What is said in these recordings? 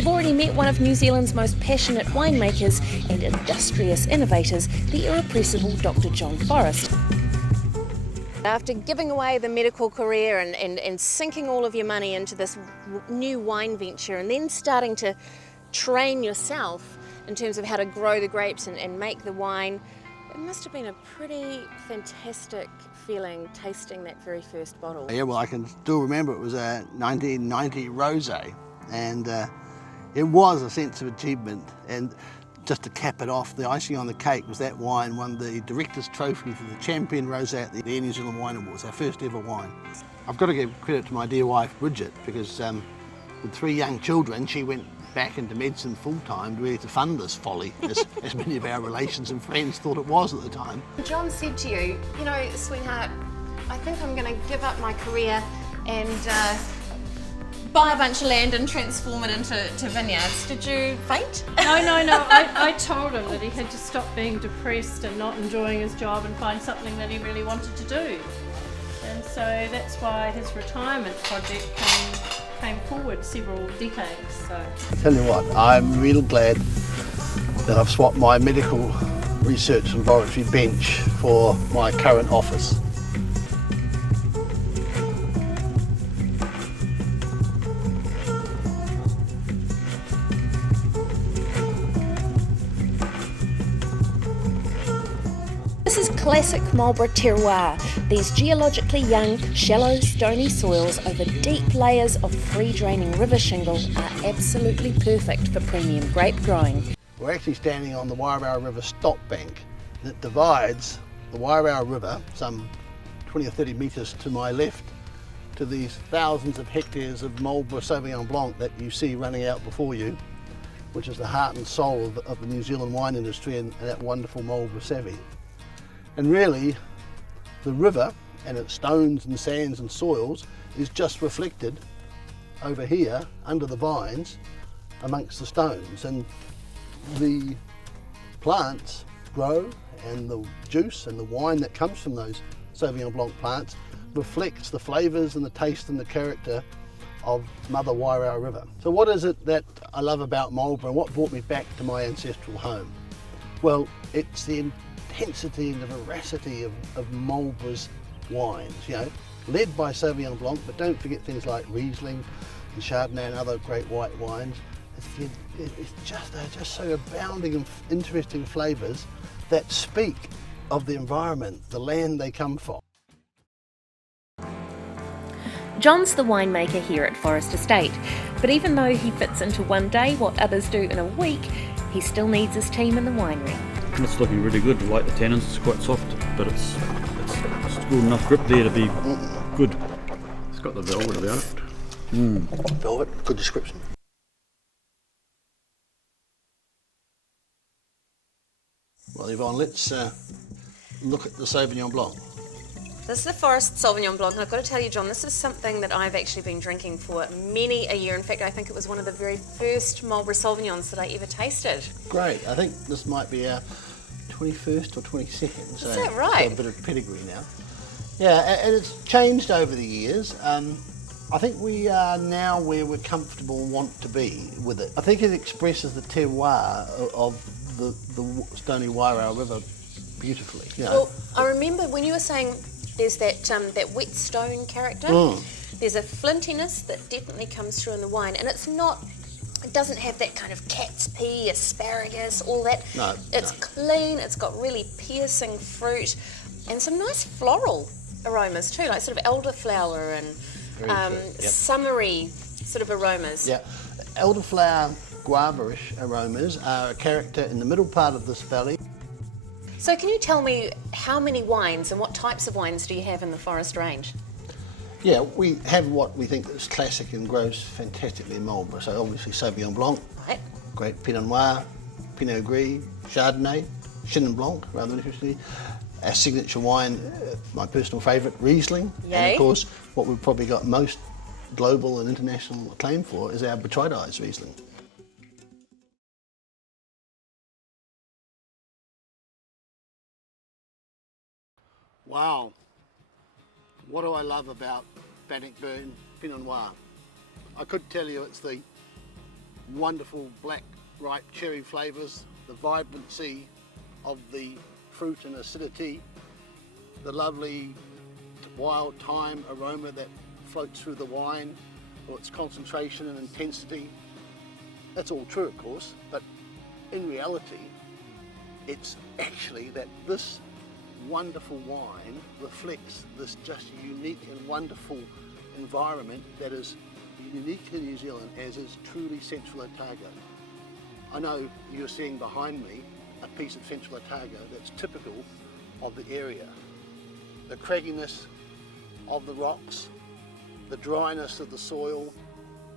You've already met one of New Zealand's most passionate winemakers and industrious innovators, the irrepressible Dr. John Forrest. After giving away the medical career and sinking all of your money into this new wine venture and then starting to train yourself in terms of how to grow the grapes and make the wine, it must have been a pretty fantastic feeling tasting that very first bottle. Yeah, well, I can still remember it was a 1990 rosé, and it was a sense of achievement. And just to cap it off, the icing on the cake was that wine won the Director's Trophy for the Champion Rosé at the New Zealand Wine Awards, our first ever wine. I've got to give credit to my dear wife, Bridget, because with 3 young children, she went back into medicine full-time really to fund this folly, as many of our relations and friends thought it was at the time. John said to you, you know, sweetheart, I think I'm going to give up my career and buy a bunch of land and transform it into vineyards. Did you faint? No. I told him that he had to stop being depressed and not enjoying his job and find something that he really wanted to do. And so that's why his retirement project came forward several decades. So. Tell you what, I'm real glad that I've swapped my medical research laboratory bench for my current office. This is classic Marlborough terroir. These geologically young, shallow, stony soils over deep layers of free-draining river shingle are absolutely perfect for premium grape growing. We're actually standing on the Wairau River stop bank that divides the Wairau River, some 20 or 30 metres to my left, to these thousands of hectares of Marlborough Sauvignon Blanc that you see running out before you, which is the heart and soul of the New Zealand wine industry and that wonderful Marlborough Savvy. And really, the river and its stones and sands and soils is just reflected over here under the vines amongst the stones. And the plants grow, and the juice and the wine that comes from those Sauvignon Blanc plants reflects the flavours and the taste and the character of Mother Wairau River. So what is it that I love about Marlborough and what brought me back to my ancestral home? Well, it's the intensity and the veracity of Marlborough's wines, you know, led by Sauvignon Blanc, but don't forget things like Riesling and Chardonnay and other great white wines. It's just, they're just so abounding and interesting flavours that speak of the environment, the land they come from. John's the winemaker here at Forrest Estate, but even though he fits into one day what others do in a week, he still needs his team in the winery. It's looking really good. I like the tannins, it's quite soft, but it's good enough grip there to be good. It's got the velvet about it. Velvet, good description. Well, Yvonne, let's look at the Sauvignon Blanc. This is the Forrest Sauvignon Blanc, and I've got to tell you, John, this is something that I've actually been drinking for many a year. In fact, I think it was one of the very first Marlborough Sauvignons that I ever tasted. Great. I think this might be our 21st or 22nd. So is that right? Got a bit of pedigree now. Yeah, and it's changed over the years. I think we are now where we're comfortable and want to be with it. I think it expresses the terroir of the Stony Wairau River beautifully. You know. Well, I remember when you were saying there's that wet stone character. There's a flintiness that definitely comes through in the wine, and it doesn't have that kind of cat's pea, asparagus, all that. No, it's clean, it's got really piercing fruit, and some nice floral aromas too, like sort of elderflower and summery sort of aromas. Yeah, elderflower, guava-ish aromas are a character in the middle part of this valley. So can you tell me how many wines and what types of wines do you have in the Forrest range? Yeah, we have what we think is classic and grows fantastically in Marlborough. So obviously Sauvignon Blanc, right. Great Pinot Noir, Pinot Gris, Chardonnay, Chenin Blanc, rather interestingly. Our signature wine, my personal favourite, Riesling. Yay. And of course, what we've probably got most global and international acclaim for is our Botrytis Riesling. Wow, what do I love about Bannockburn Pinot Noir? I could tell you it's the wonderful black, ripe cherry flavours, the vibrancy of the fruit and acidity, the lovely wild thyme aroma that floats through the wine, or its concentration and intensity. That's all true, of course, but in reality, it's actually that this wonderful wine reflects this just unique and wonderful environment that is unique to New Zealand, as is truly Central Otago. I know you're seeing behind me a piece of Central Otago that's typical of the area. The cragginess of the rocks, the dryness of the soil,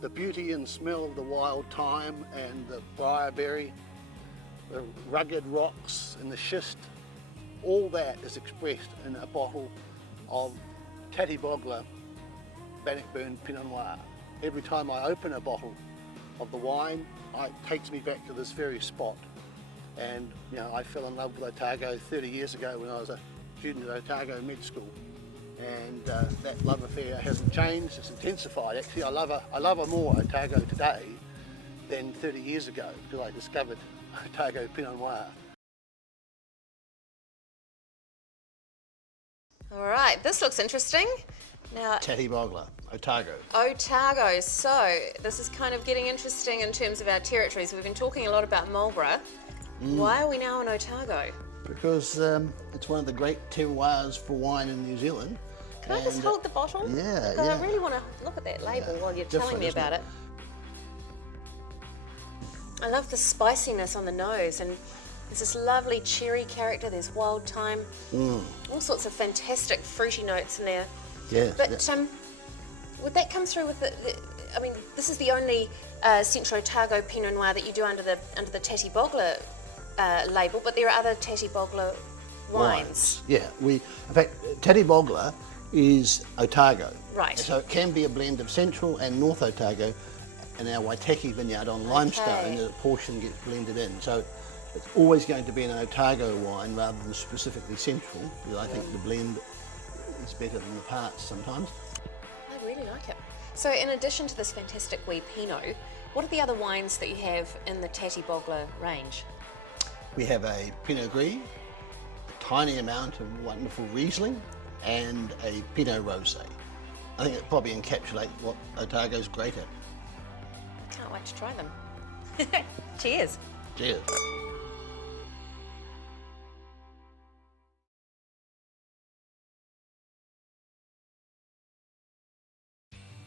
the beauty and smell of the wild thyme and the briarberry, the rugged rocks and the schist, all that is expressed in a bottle of Tattybogler Bannockburn Pinot Noir. Every time I open a bottle of the wine, it takes me back to this very spot. And you know, I fell in love with Otago 30 years ago when I was a student at Otago Med School. And that love affair hasn't changed, it's intensified. Actually, I love her more Otago today than 30 years ago, because I discovered Otago Pinot Noir. All right, this looks interesting. Now, Tattybogler, Otago. Otago. So this is kind of getting interesting in terms of our territories. We've been talking a lot about Marlborough. Why are we now in Otago? Because it's one of the great terroirs for wine in New Zealand. Can I just hold the bottle? Yeah, Because yeah. I really want to look at that label while you're telling Different, me isn't about it? it. I love the spiciness on the nose, and there's this lovely cherry character, there's wild thyme, all sorts of fantastic fruity notes in there. Yeah. But would that come through with I mean, this is the only Central Otago Pinot Noir that you do under the Tattybogler label, but there are other Tattybogler wines. Yeah, in fact, Tattybogler is Otago. Right. So it can be a blend of Central and North Otago, and our Waitaki vineyard on limestone, a portion gets blended in. So it's always going to be an Otago wine rather than specifically Central, because I think the blend is better than the parts sometimes. I really like it. So in addition to this fantastic wee Pinot, what are the other wines that you have in the Tattybogler range? We have a Pinot Gris, a tiny amount of wonderful Riesling, and a Pinot Rosé. I think it probably encapsulates what Otago's great at. I can't wait to try them. Cheers. Cheers.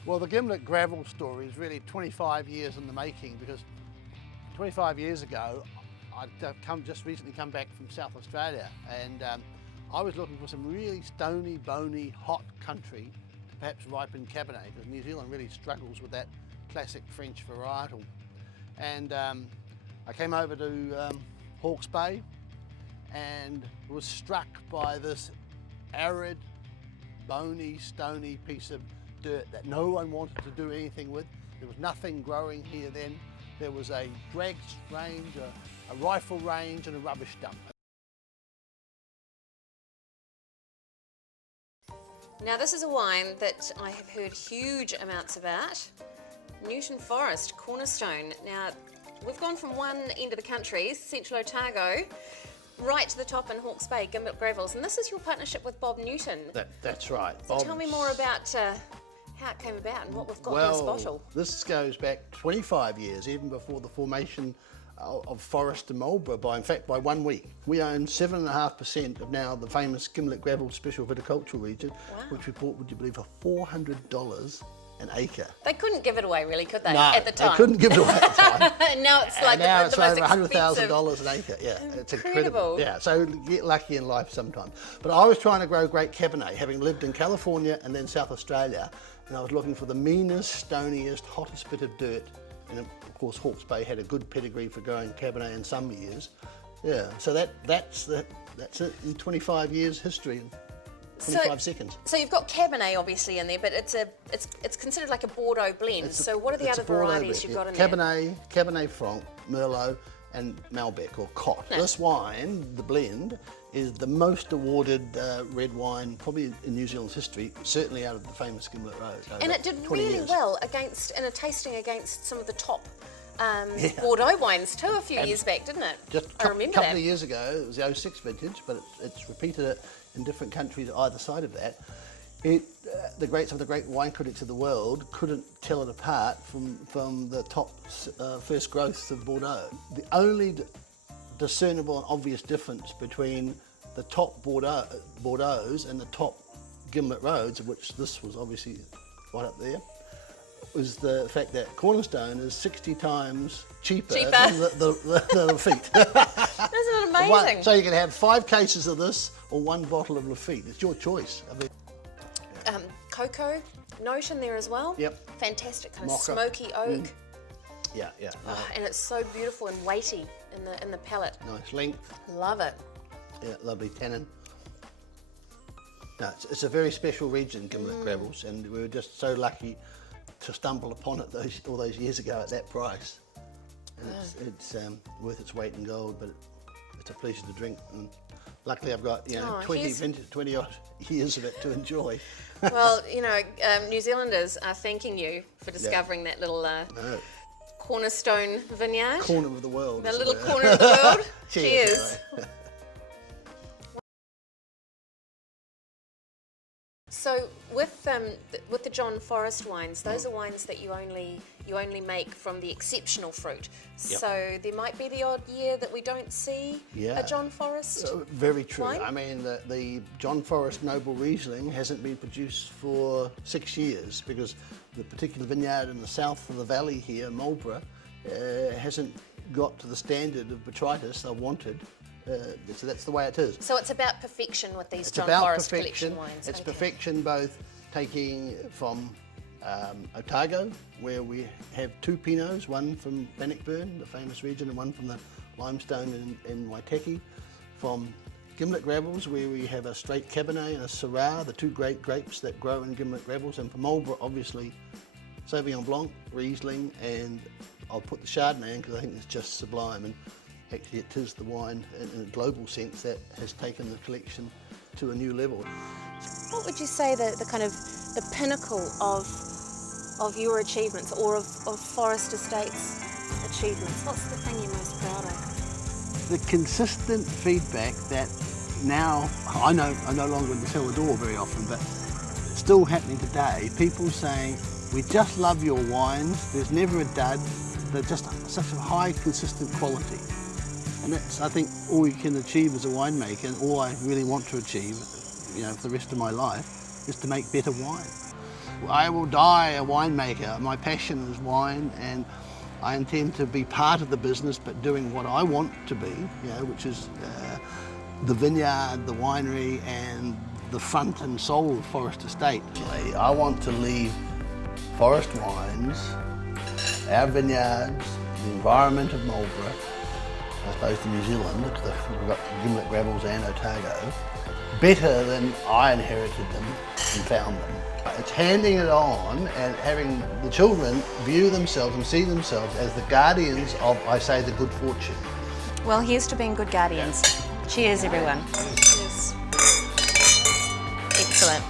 Well, the Gimlet gravel story is really 25 years in the making, because 25 years ago, I'd just recently come back from South Australia, and I was looking for some really stony, bony, hot country to perhaps ripen Cabernet, because New Zealand really struggles with that classic French varietal. And I came over to Hawke's Bay and was struck by this arid, bony, stony piece of dirt that no one wanted to do anything with. There was nothing growing here then. There was a drag range, a rifle range, and a rubbish dump. Now this is a wine that I have heard huge amounts about. Newton Forest, Cornerstone. Now we've gone from one end of the country, Central Otago, right to the top in Hawke's Bay, Gimlet Gravels, and this is your partnership with Bob Newton. That's right. So tell me more about how it came about and what we've got in this bottle. This goes back 25 years, even before the formation of Forrest and Marlborough, by 1 week. We own 7.5% of now the famous Gimlet Gravel Special Viticultural Region, which we bought, would you believe, for $400 an acre. They couldn't give it away, really, could they, No, at the time? they couldn't give it away at the time. And now it's like now the it's most over expensive. $100,000 an acre. Yeah, it's Incredible. incredible. Yeah, so get lucky in life sometimes. But I was trying to grow great Cabernet, having lived in California and then South Australia, and I was looking for the meanest, stoniest, hottest bit of dirt. And of course, Hawke's Bay had a good pedigree for growing Cabernet in some years. Yeah, so that's it in 25 years history. 25 seconds. So you've got Cabernet obviously in there, but it's considered like a Bordeaux blend. So what are the It's other a Bordeaux varieties you've got in Cabernet, Cabernet Franc, Merlot, and Malbec or Cot. No. This wine, the blend, is the most awarded red wine probably in New Zealand's history, certainly out of the famous Gimlet Road. And it did 20 really years. well in a tasting against some of the top Bordeaux wines too a few years back, didn't it? Just I a remember couple that. of years ago, it was the 06 vintage, but it's repeated it in different countries either side of that. Some of the great wine critics of the world couldn't tell it apart from the top first growths of Bordeaux. The only discernible and obvious difference between the top Bordeaux's and the top Gimlet Roads, of which this was obviously right up there, was the fact that Cornerstone is 60 times cheaper. Than the Lafite. Isn't it amazing? So you can have 5 cases of this or 1 bottle of Lafite. It's your choice. I mean, Cocoa note in there as well. Yep. Fantastic kind Mocha. of smoky oak. yeah. Oh, and it's so beautiful and weighty in the palate. Nice length. Love it. Yeah, lovely tannin. No, it's a very special region, Gimlet Gravels, and we were just so lucky to stumble upon it all those years ago at that price. And it's worth its weight in gold, but it's a pleasure to drink. And luckily, I've got 20 odd years of it to enjoy. Well, New Zealanders are thanking you for discovering that little Cornerstone vineyard. Corner of the world. The little corner of the world. Cheers. So with the John Forrest wines, those are wines that you only make from the exceptional fruit. Yep. So there might be the odd year that we don't see a John Forrest. Very true. wine? I mean, the John Forrest Noble Riesling hasn't been produced for 6 years because the particular vineyard in the south of the valley here, Marlborough, hasn't got to the standard of botrytis I wanted. So that's the way it is. So it's about perfection with these It's John about Forrest perfection. collection wines. It's Okay. perfection both taking from Otago, where we have 2 Pinots, one from Bannockburn, the famous region, and one from the limestone in Waitaki. From Gimlet Gravels, where we have a straight Cabernet and a Syrah, the 2 great grapes that grow in Gimlet Gravels. And from Marlborough, obviously, Sauvignon Blanc, Riesling, and I'll put the Chardonnay in because I think it's just sublime. And actually, it is the wine in a global sense that has taken the collection to a new level. What would you say the kind of the pinnacle of your achievements or of Forrest Estates' achievements? What's the thing you're most proud of? The consistent feedback that now, I no longer sell the door very often, but still happening today, people saying, we just love your wines, there's never a dud, they're just such a high consistent quality. And that's, I think, all you can achieve as a winemaker, and all I really want to achieve, for the rest of my life, is to make better wine. I will die a winemaker. My passion is wine, and I intend to be part of the business, but doing what I want to be, which is the vineyard, the winery, and the front and soul of Forrest Estate. I want to leave Forrest Wines, our vineyards, the environment of Marlborough, as opposed to New Zealand, because we've got Gimlet Gravels and Otago, better than I inherited them and found them. It's handing it on and having the children view themselves and see themselves as the guardians of, I say, the good fortune. Well, here's to being good guardians. Cheers, everyone. Cheers. Excellent.